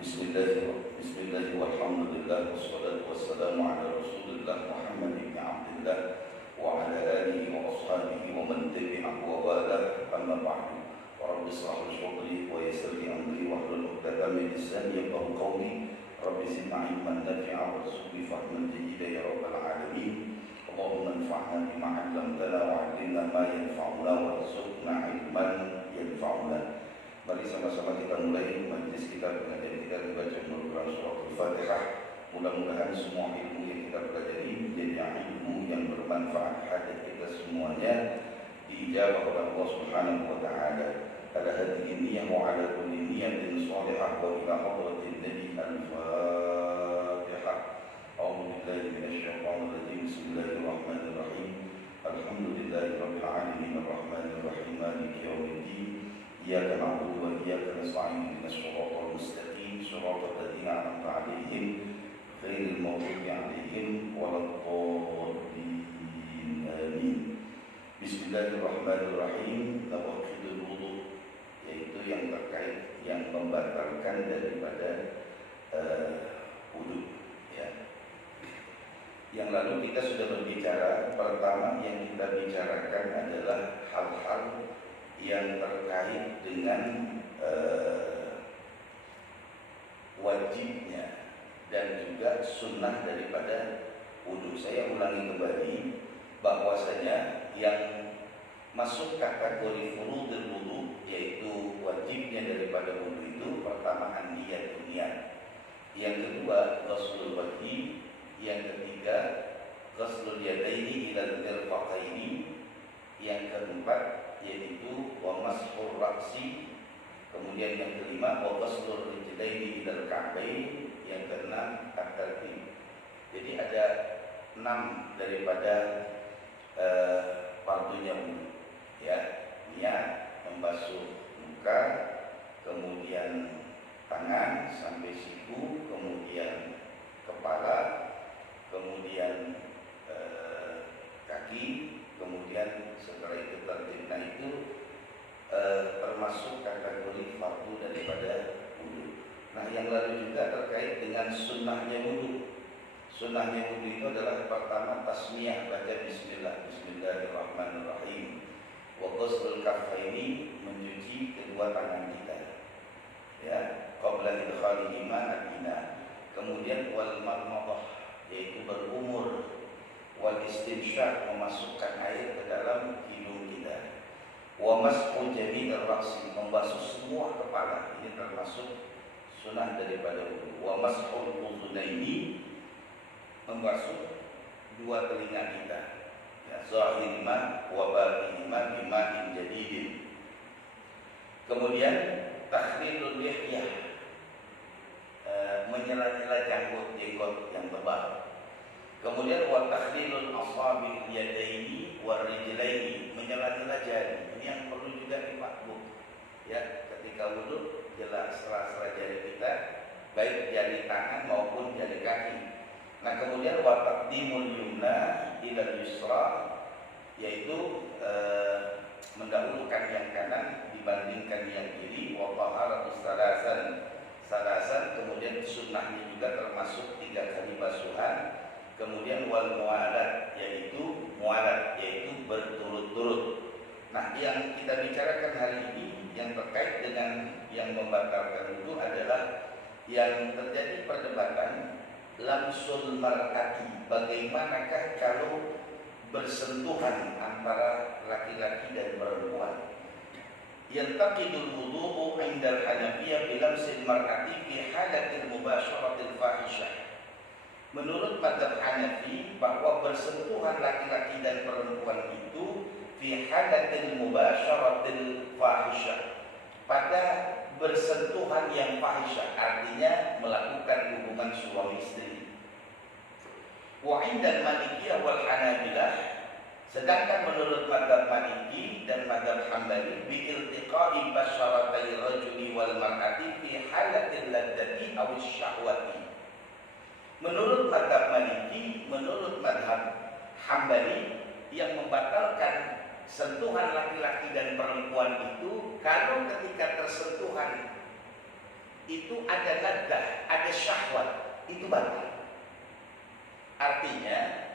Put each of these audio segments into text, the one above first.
Bismillah walhamdulillah wassalatu wassalamu ala rasulillah Muhammad ibn Abdullah wa ala alihi wa ashabihi wa man tabi'ahu wa wala amma ba'du. Wa rabbi shrah li sadri wa yassir li amri wa hlul 'uqdatam min lisani yafqahu qawli. Rabbi zidni ilman nafi'a warzuqni fahman jayyida ya rabbal alamin. Allahumma anfa'na bima 'allamtana wa 'allimna ma yanfa'una warzuqna ilman yanfa'una. Mari sama-sama kita mulai majlis kita dengan kita membaca Al-Quran surah Al-Fatihah. Mudah-mudahan semua ilmu yang kita pelajari menjadi ilmu yang bermanfaat hajat kita semuanya diijabah oleh Allah Subhanahu wa taala. Ala hadhihi niyyah wa ala kulli niyyatin shalihah wa ila hadratin nabi al-Fatihah. A'udzu billahi minasyaitonir rajim. Bismillahirrahmanirrahim. Alhamdulillahirabbil alamin arrahmanir rahim maliki yaumiddin. Iyyaka na'budu wa iyyaka nasta'in ihdinas siratal mustaqim siratal ladzina an'amta 'alaihim ghairil maghdubi 'alaihim waladdallin. Amin. Bismillahirrahmanirrahim. Nawaqidul wudu, yaitu yang terkait yang membatalkan daripada wudu, ya. Yang lalu kita sudah berbicara, pertama yang kita bicarakan adalah hal-hal yang terkait dengan wajibnya dan juga sunnah daripada wudu. Saya ulangi kembali bahwasanya yang masuk kategori furudul wudu, yaitu wajibnya daripada wudu itu pertama an-niyat, yang kedua ghuslul wajhi, yang ketiga ghuslul yadaini ilal mirfaqaini, yang keempat yaitu wa mashur ra'si, kemudian yang kelima wa ghuslur rijlaini ilal ka'bain, yang keenam at-tartib. Jadi ada 6 daripada fardunya wudu, ya. Niat, membasuh muka, kemudian tangan sampai siku, kemudian kepala, kemudian kaki, kemudian setelah itu tertib. Nah itu termasuk kategori fardu daripada wudu. Nah yang lalu juga terkait dengan sunnahnya wudu. Sunnahnya wudu itu adalah pertama tasmiyah, baca bismillah, bismillahirrahmanirrahim. Wa ghuslul kaffaini, mencuci kedua tangan kita, ya, qabla idkhalihima al-ina. Kemudian wal madmadah, yaitu berumur, wal istinsyaq, memasukkan air ke dalam hidung kita, wa mashu jami'ir ra'si, membasuh semua kepala. Ini termasuk sunnah daripada wudu. Wa mashul udhunaini, membasuh dua telinga kita, ya, zahirima wa batinima bima'in jadidin. Kemudian takhlilul lihyah, menyela-nyela janggut yang tebal. Kemudian wa takhlilul asabil yadaini war rijlaini, menyela-nyela jari. Ini yang perlu juga dipahami, ya, ketika wudu, jelas sela-sela jari kita, baik jari tangan maupun jari kaki. Nah kemudian wa taqdimul yumna ila yusra, yaitu mendahulukan yang kanan dibandingkan yang kiri. Wa taharatus salasan, kemudian sunnahnya juga termasuk 3 kali basuhan. Kemudian wal mualat, yaitu berturut-turut. Nah yang kita bicarakan hari ini yang terkait dengan yang membatalkan itu adalah yang terjadi perdebatan lamsul mar'ati, bagaimanakah kalau bersentuhan antara laki-laki dan perempuan. Yantaqidul wudu'u 'indal Hanafiyah bilamsil mar'ati fi halatil mubasyaratil fahisyah. Menurut mazhab Hanafi, bahwa bersentuhan laki-laki dan perempuan itu fi halatil mubasyaratil fahisyah, pada bersentuhan yang fahisyah, artinya melakukan hubungan suami istri. Wa 'indal Malikiyah wal Hanabilah, sedangkan menurut mazhab Maliki dan mazhab Hambali, bi iltiqa'i basyaratai rajuli wal mar'ati fi halatil ladzati aw syahwati. Menurut mazhab Maliki, menurut mazhab Hambali, yang membatalkan sentuhan laki-laki dan perempuan itu kalau ketika tersentuhan itu ada ladzah, ada syahwat, itu batal. Artinya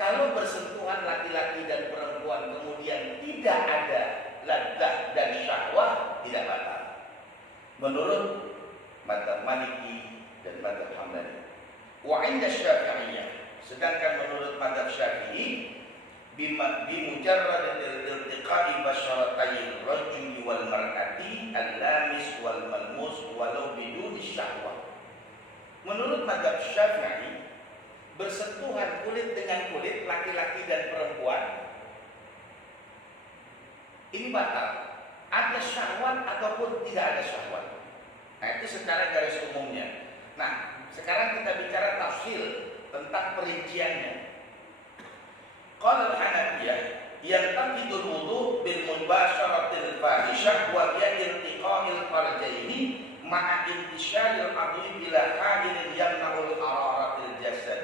kalau bersentuhan laki-laki dan perempuan kemudian tidak ada ladzah dan syahwat, tidak batal. Menurut mazhab Maliki dan mazhab Hambali. Wa 'inda Syafi'iyah, sedangkan menurut mazhab Syafi'i bimujarrad iltiqa'i basyaratayil rajuli wal mar'ati al-lamis wal malmus walau biduni syahwah. Menurut mazhab Syafi'i, bersentuhan kulit dengan kulit laki-laki dan perempuan ini batal, ada syahwat ataupun tidak ada syahwat. Nah, itu secara garis umumnya. Nah, sekarang kita bicara tafsil tentang perinciannya. Qala al-Hanafiyah yantaqidul wudu bil mubasharatil fahisyah wa hiya iltiqa'il farjaini ma'a intisyaril adwi bila hadin yamna'ul hararatil jasad.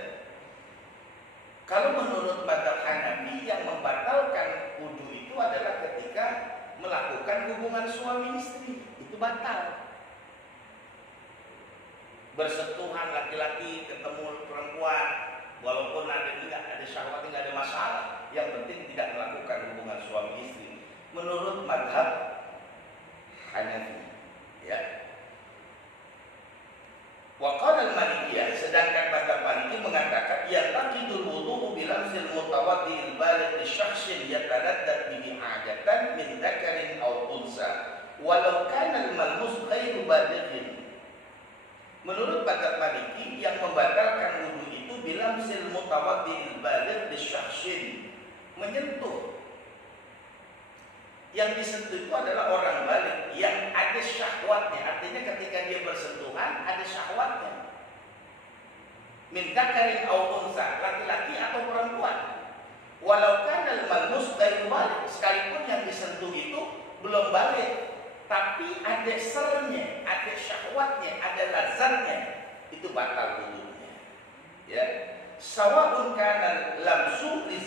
Kalau menurut mazhab Hanafi, yang membatalkan wudu itu adalah ketika melakukan hubungan suami istri, itu batal. Bersentuhan laki-laki ketemu perempuan, walaupun ada syahwat, tidak ada masalah. Yang penting tidak melakukan hubungan suami istri. Menurut mazhab Hanafi, ya. Wa qala al-Malikiyah, sedangkan mazhab Maliki mengatakan yaqidul wudu bilamsil mutawaddi'il baligh li syakhsin yataladdat bihi 'adatan min dzakarin aw unsa walau kana al-malmus ghairu balighin. Menurut mazhab Maliki, yang membatalkan wudu itu bilamsil mutawaddi'il baligh li syakhsin, menyentuh. Yang disentuh itu adalah orang balik yang ada syahwatnya. Artinya ketika dia bersentuhan ada syahwatnya. Min dzakarin aw unsa, laki-laki atau perempuan. Walau kana al-malmus ghairu baligh, sekalipun yang disentuh itu belum balik, tapi ada sernya, ada syahwatnya, ada lazatnya, itu batal wudunya. Ya. Sawa'un kana lamsu li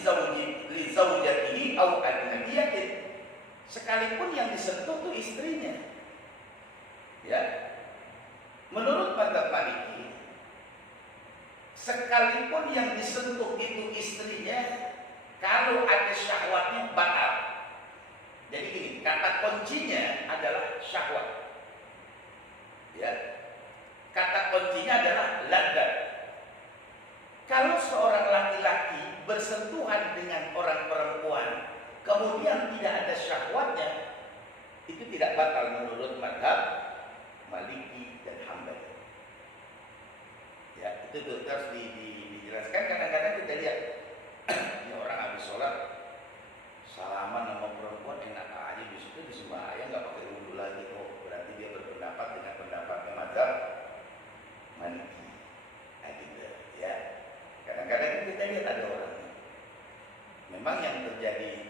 zaujatihi aw adnabiyatin, sekalipun yang disentuh itu istrinya. Ya. Menurut mazhab Maliki, sekalipun yang disentuh itu istrinya, kalau ada syahwatnya batal. Jadi gini, kata kuncinya adalah syahwat. Ya. Kata kuncinya adalah ladzat. Kalau seorang laki-laki bersentuhan dengan orang perempuan kemudian tidak ada syahwatnya, itu tidak batal menurut mazhab Maliki dan Hambali. Ya, itu harus dijelaskan. Kadang-kadang kita lihat ini orang habis sholat salaman sama perempuan, enak aja di situ di sembahyang nggak pakai wudu lagi. Oh, berarti dia berpendapat dengan pendapatnya mazhab Maliki. Nah, gitu ya. Kadang-kadang kita lihat ada orang memang yang terjadi,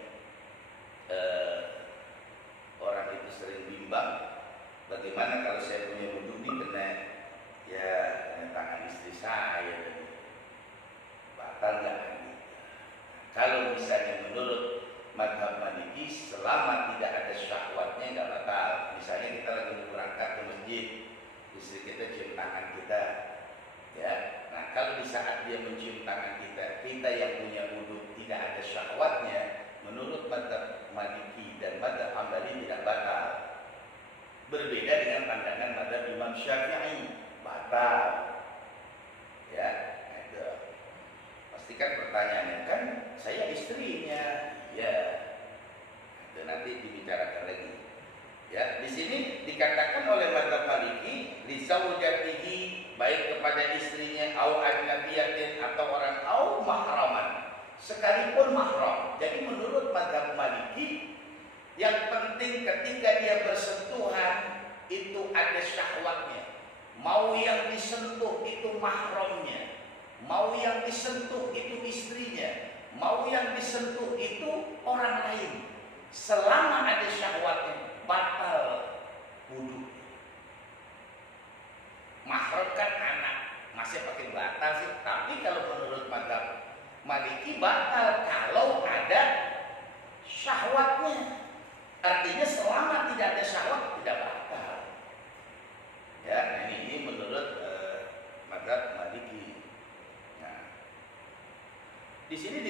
orang itu sering bimbang, bagaimana kalau saya punya wudu ini kena tangan istri saya, batal nggak? Kalau misalnya menurut mazhab Maliki, selama tidak ada syahwatnya nggak batal. Misalnya kita lagi mau berangkat ke masjid, istri kita cium tangan kita, ya. Nah, kalau di saat dia mencium tangan kita, kita yang punya wudu tidak ada syahwatnya, menurut mazhab Maliki dan mazhab Hambali tidak batal. Berbeda dengan pandangan mazhab Imam Syafi'i, batal. Ya, itu. Pastikan pertanyaannya, kan saya istrinya, ya. Itu nanti dibicarakan lagi. Ya, di sini dikatakan oleh mazhab Maliki, li zaujatihi, baik kepada istrinya, au ajnabiyatin, atau orang, au mahraman, sekalipun mahram. Jadi menurut mazhab Maliki, yang penting ketika dia bersentuhan itu ada syahwatnya. Mau yang disentuh itu mahramnya, mau yang disentuh itu istrinya, mau yang disentuh itu orang lain. Selama ada syahwatnya, batal wudu. Mahram kan anak, masih pakai batal sih. Tapi kalau menurut mazhab Maliki batal kalau ada syahwatnya. Artinya selama tidak ada syahwat tidak batal. Ya,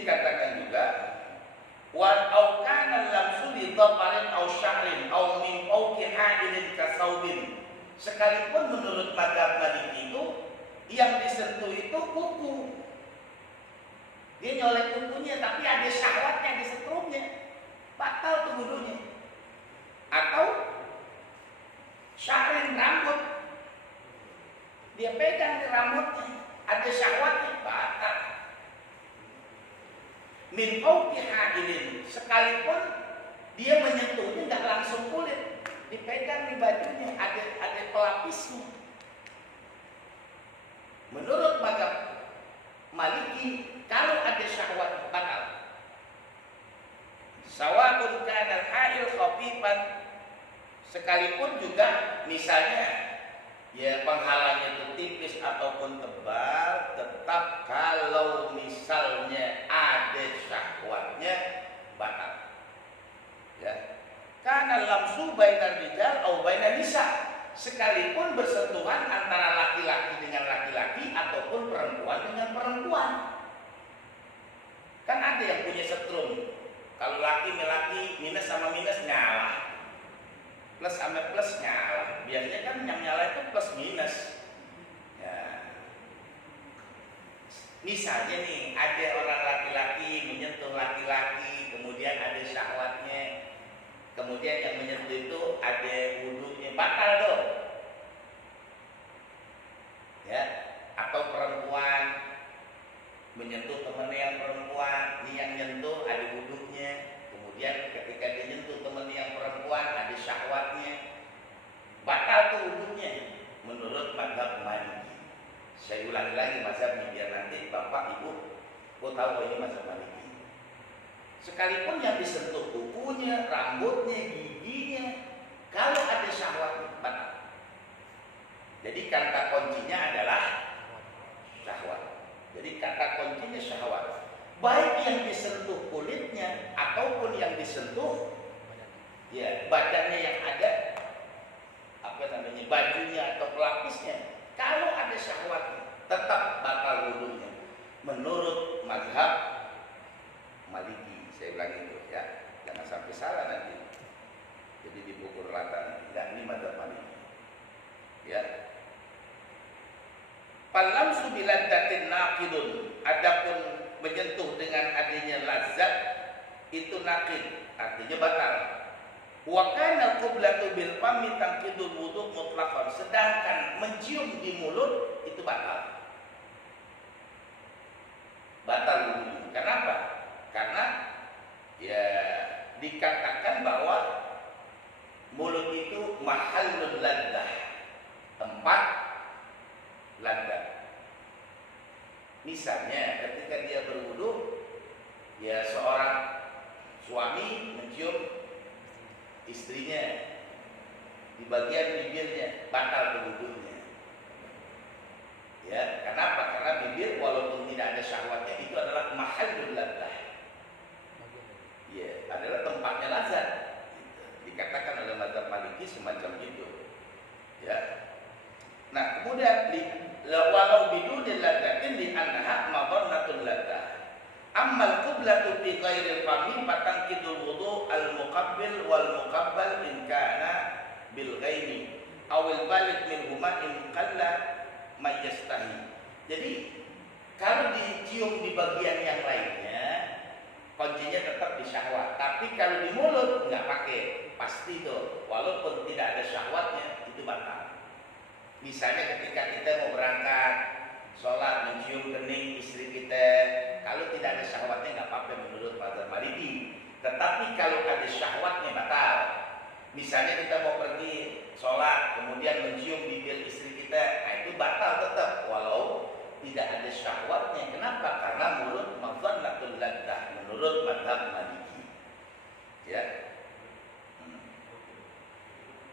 dikatakan juga wa au kana lamsu li dhafarin au syahrin au min fawqi ha'ilin kasaubin. Sekalipun menurut mazhab Maliki itu yang disentuh itu kuku. Dia nyolek kukunya tapi ada syahwatnya di setrumnya. Batal tuh wudunya. Atau syahrin rambut. Dia pegang di rambutnya, ada syahwatnya, batal. Min fawqi ha'ilin, sekalipun dia menyentuhnya nggak langsung kulit, dipegang di bajunya, ada pelapisnya. Menurut mazhab Maliki, kalau ada syahwat batal. Sawa'un kana al-ha'il khafifan, sekalipun juga misalnya ya penghalangnya itu tipis ataupun tebal, tetap kalau misalnya ada syahwatnya batal. Ya. Karena lamsu bainar rijal atau bainar nisa, sekalipun bersentuhan antara laki-laki dengan laki-laki ataupun perempuan dengan perempuan. Kan ada yang punya setrum. Kalau laki-laki minus sama minus nyala. Plus sama plus nyala. Biasanya kan yang nyala itu plus minus. Ya. Misalnya nih, ada orang laki-laki menyentuh laki-laki, kemudian ada syahwatnya, kemudian yang menyentuh itu ada wudunya, batal dong. Ya, atau perempuan menyentuh temannya yang perempuan, ini yang nyentuh ada wudunya. Kemudian ketika dia nyentuh teman yang perempuan ada syahwatnya, batal tuh wudunya menurut mazhab Maliki. Saya ulangi lagi mazhabnya biar nanti bapak ibu tahu ini mazhab Maliki. Sekalipun yang disentuh kukunya, rambutnya, giginya, kalau ada syahwatnya batal. Jadi kata kuncinya adalah syahwat. Jadi kata kuncinya syahwat. Baik yang disentuh kulitnya ataupun yang disentuh ya badannya yang ada bajunya atau pelapisnya, kalau ada syahwat tetap batal wudunya menurut mazhab Maliki. Saya ulangi itu ya, jangan sampai salah nanti jadi dipukul rata. Dan ini mazhab Maliki ya. Falamsu biladzatin naqidun, adapun menyentuh dengan adanya lazat itu naqid, artinya batal. Wa kana qiblatu bil fami tanqidul wudu mutlaqan, sedangkan mencium di mulut itu batal. Batal wudu. Kenapa? Karena ya dikatakan bahwa mulut itu mahallul ladzah, tempat ladzat. Misalnya ketika dia berwudu, ya seorang suami mencium istrinya di bagian bibirnya, batal wudunya. Ya, kenapa? Karena bibir walaupun tidak ada syahwatnya itu adalah mahallul ladzah. Ya, adalah tempatnya lazat. Dikatakan oleh mazhab Maliki semacam itu. Ya. Nah, kemudian walau bidunil ladzatin li annaha madhannatul ladzah. Ammal qiblatu fi ghairil fami fatanqidul wudu al muqabbil wal muqabbal in kana bil ghaini aw al balik minhuma in qalla mayastahi. Jadi kalau dicium di bagian yang lainnya kuncinya tetap di syahwat, tapi kalau di mulut enggak pakai, pasti itu walaupun tidak ada syahwatnya itu batal. Misalnya ketika kita mau berangkat sholat mencium kening istri kita, kalau tidak ada syahwatnya nggak apa-apa menurut mazhab Maliki. Tetapi kalau ada syahwatnya batal. Misalnya kita mau pergi sholat kemudian mencium bibir istri kita, nah itu batal tetap walau tidak ada syahwatnya. Kenapa? Karena mulut madhannatul ladzah menurut mazhab Maliki. Ya.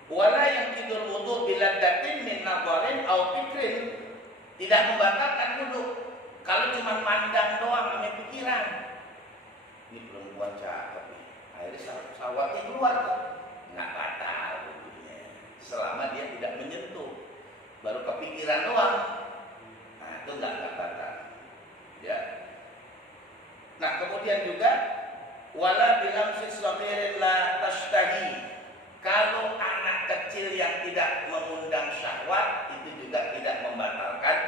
Wala yang tidur wudu bila datin min nadharin au fikrin, tidak membatalkan wudu kalau cuma mandang doang sama pikiran. Ini perempuan cakep nih, akhirnya syahwatnya keluar tuh, nggak batal wudunya selama dia tidak menyentuh, baru kepikiran doang, nah itu nggak batal. Ya. Nah Wala bilamsi shaghirin la tashtahi. Kalau anak kecil yang tidak mengundang syahwat itu juga tidak membatalkan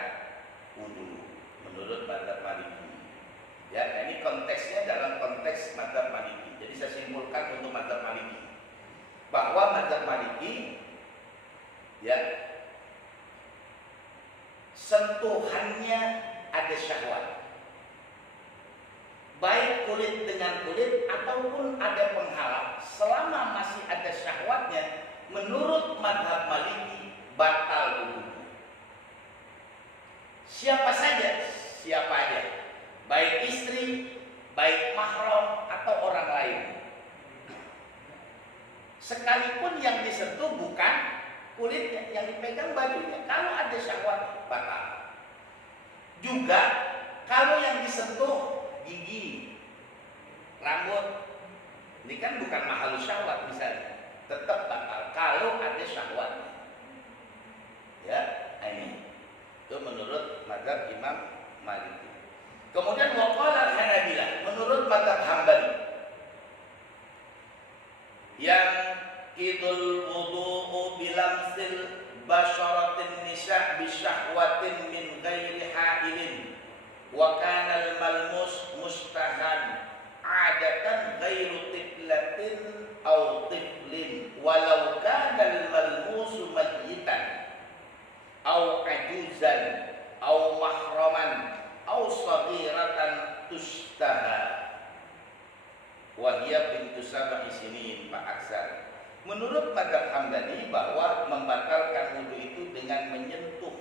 wudu menurut mazhab Maliki. Ya, ini konteksnya dalam konteks mazhab Maliki. Jadi saya simpulkan untuk mazhab Maliki bahwa mazhab Maliki ya sentuhannya ada syahwat. Baik kulit dengan kulit ataupun ada penghalang, selama masih ada syahwatnya, menurut mazhab Maliki batal wudu. Siapa saja, siapa aja, baik istri, baik mahram atau orang lain. Sekalipun yang disentuh bukan kulitnya, yang dipegang bajunya, kalau ada syahwat batal. Juga kalau yang disentuh gigi, rambut, ini kan bukan mahalus syahwat misalnya, tetap batal kalau ada syahwatnya. Ya, ini itu menurut mazhab Imam Maliki. Kemudian waqala Hanabilah, menurut mazhab Hambali, yang kidul wudu'u bilamsil basyaratin nisa bisyahwatin min ghairi hailin wa kana al-malmus mustahan adatan ghairu tiflatin aw tiflin walau kana al-malmus mayyitan aw ajuzan aw mahraman aw saghiratan tustaha wa hiya bintu sab'i sinin fa aksar. Menurut mazhab Hambali bahwa membatalkan wudu itu dengan menyentuh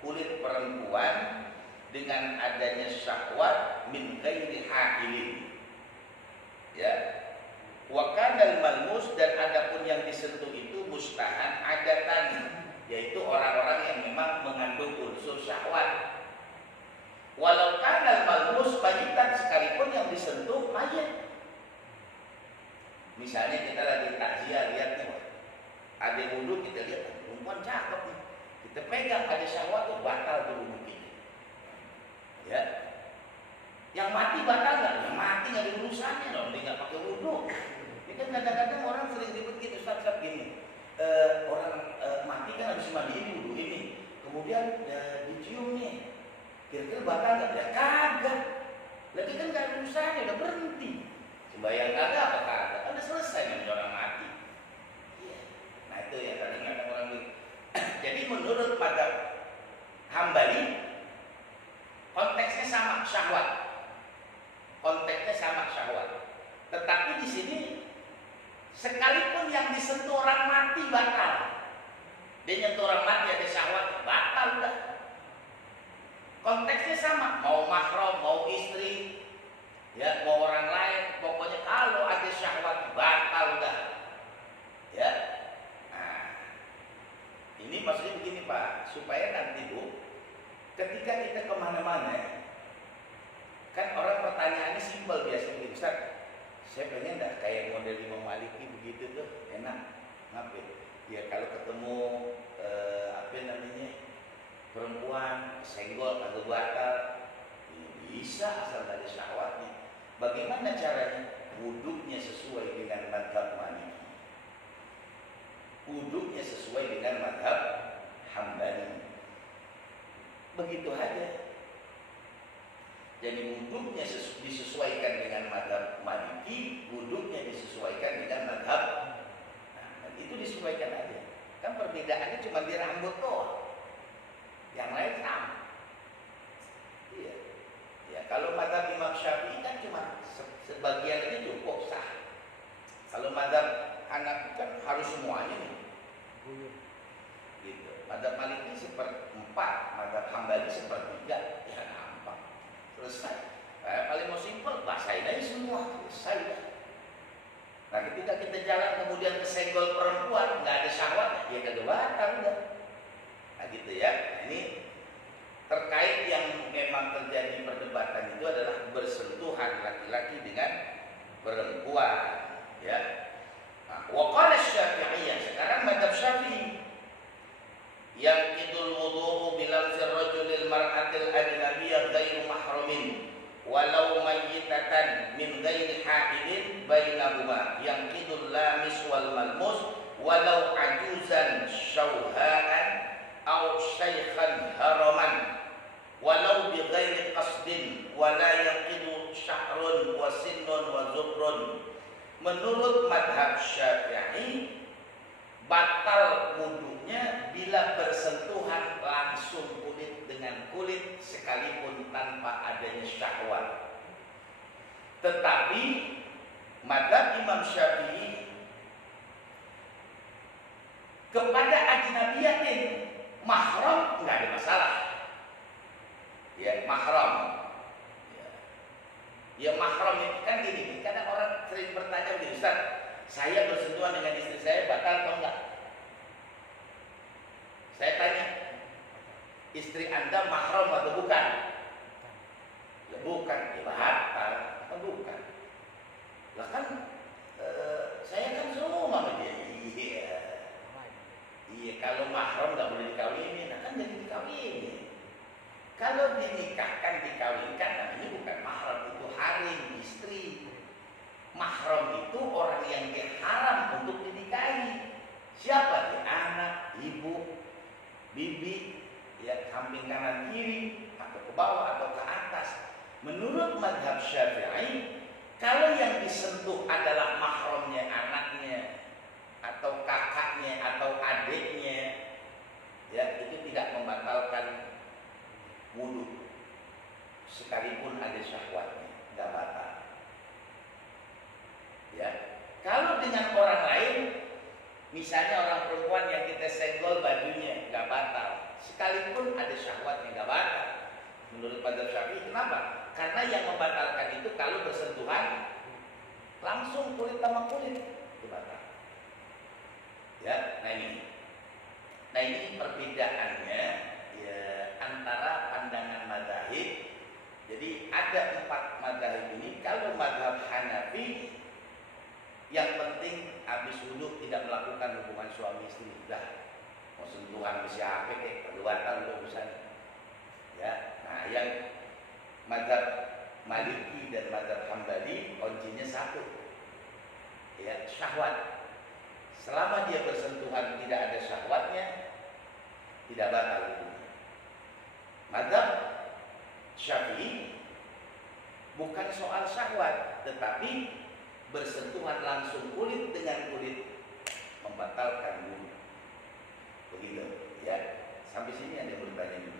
kulit perempuan dengan adanya syahwat min ghairi hailin. Ya. Wa kanal malmus, dan adapun yang disentuh itu mustahan adatan, yaitu orang-orang yang memang mengandung unsur syahwat. Walau kanal malmus bayitan, sekalipun yang disentuh mayat. Misalnya kita lagi takziah, lihat nih, ada wudu, kita lihat perempuan cakep nih, kita pegang, ada syahwat tuh batal tuh wudu kita. Ya, yang mati batal nggak? Yang mati nggak ada urusannya dong, dia nggak pakai wudu. Ini kan kadang-kadang orang sering ribet gitu, Ustaz gini, orang mati kan habis mandiin wudu ini, kemudian dicium nih, kira-kira batal nggak? Ya kagak, lagi kan nggak ada urusannya, udah berhenti. Sembayang kagak apa kagak? Kan udah selesai nih orang mati. Nah itu ya kadang-kadang orang bilang. Jadi menurut pada Hambali konteksnya sama syahwat. Konteksnya sama syahwat. Tetapi di sini sekalipun yang disentuh orang mati batal. Dia nyentuh orang mati ada syahwat, batal udah. Konteksnya sama, mau mahram, mau istri, ya mau orang lain, pokoknya kalau ada syahwat batal udah. Ya. Nah, ini maksudnya begini Pak, supaya nanti Bu, ketika kita kemana-mana, kan orang pertanyaannya simpel biasanya begini, Ustaz, saya pengen dah kayak model Imam Maliki begitu tuh, enak. Ngapain? Ya kalau ketemu apa namanya perempuan senggol atau batal, bisa asal dari syahwatnya. Bagaimana caranya? Wuduknya sesuai dengan mazhab Maliki, wuduknya sesuai dengan mazhab Hambali. Begitu aja. Jadi wuduknya disesuaikan dengan mazhab Maliki, wuduknya disesuaikan dengan mazhab. Nah, itu disesuaikan aja. Kan perbedaannya cuma di rambut doang. Yang lain sama. Iya. Ya, kalau mazhab Imam Syafi'i kan cuma sebagian itu cukup sah. Kalau mazhab Hanafi kan harus semuanya nih. Gitu. Mazhab Maliki seperempat, mazhab Hambali sepertiga, ya gampang. Selesai. Paling mau simpel, basahin aja semua, selesai dah. Nah ketika kita jalan kemudian kesenggol perempuan, nggak ada syahwat, ya kagak batal udah. Nah gitu ya. Ini terkait yang memang terjadi perdebatan itu adalah bersentuhan laki-laki dengan perempuan, ya. Nah, waqala Syafi'iyah, sekarang mazhab Syafi'i, yang idul wudu'u bilamsir rajulil mar'atil ajnabiyyah ghairu mahramin walau mayyitatan min ghairi ha'ilin bainahuma yanqidul lamis wal malmus walau ajuzan syauha'an aw syaikhan haraman walau bi ghairi qasdin wala yanqidu syahrun wa sinnun wa zubrun. Menurut madhab Syafi'i, batal wudunya bila bersentuhan langsung kulit dengan kulit sekalipun tanpa adanya syahwat. Tetapi madhab Imam Syafi'i kepada ajnabiyatin mahram nggak ada masalah. Ya, mahram. Ya mahram itu kan gini, kadang orang sering bertanya begini, Ustaz, saya bersentuhan dengan istri saya batal atau enggak? Saya tanya, istri Anda mahram atau bukan? Ya bukan, ya batal atau bukan? Lah kan saya kan semua sama dia. Iya, kalau mahram nggak boleh dikawinin, nah kan jadi dikawinin. Kalau dinikahkan, dikawinkan, namanya bukan mahram, itu harim, istri. Mahram itu orang yang diharam untuk dinikahi. Siapa? Dia anak, ibu, bibi, ya samping kanan kiri, atau ke bawah atau ke atas. Menurut madhab Syafi'i, kalau yang disentuh adalah mahramnya anaknya, atau kakaknya, atau adiknya, ya itu tidak membatalkan wudu sekalipun ada syahwatnya, tidak batal. Ya, kalau dengan orang lain, misalnya orang perempuan yang kita senggol bajunya, nggak batal, sekalipun ada syahwatnya nggak batal. Menurut madhab Syafi'i, kenapa? Karena yang membatalkan itu kalau bersentuhan langsung kulit sama kulit itu batal. Ya, nah ini perbedaannya ya antara pandangan mazhab. Jadi ada 4 mazhab ini. Kalau mazhab Hanafi, yang penting habis wudu tidak melakukan hubungan suami istri, sudah. Mau sentuhan ke siapa kek, perlu batal udah urusan. Ya, nah yang mazhab Maliki dan mazhab Hambali kuncinya satu, ya syahwat. Selama dia bersentuhan tidak ada syahwatnya, tidak batal wudunya. Mazhab Syafi'i bukan soal syahwat, tetapi bersentuhan langsung kulit dengan kulit membatalkan wudu. Begitu, ya. Sampai sini ada yang bertanya.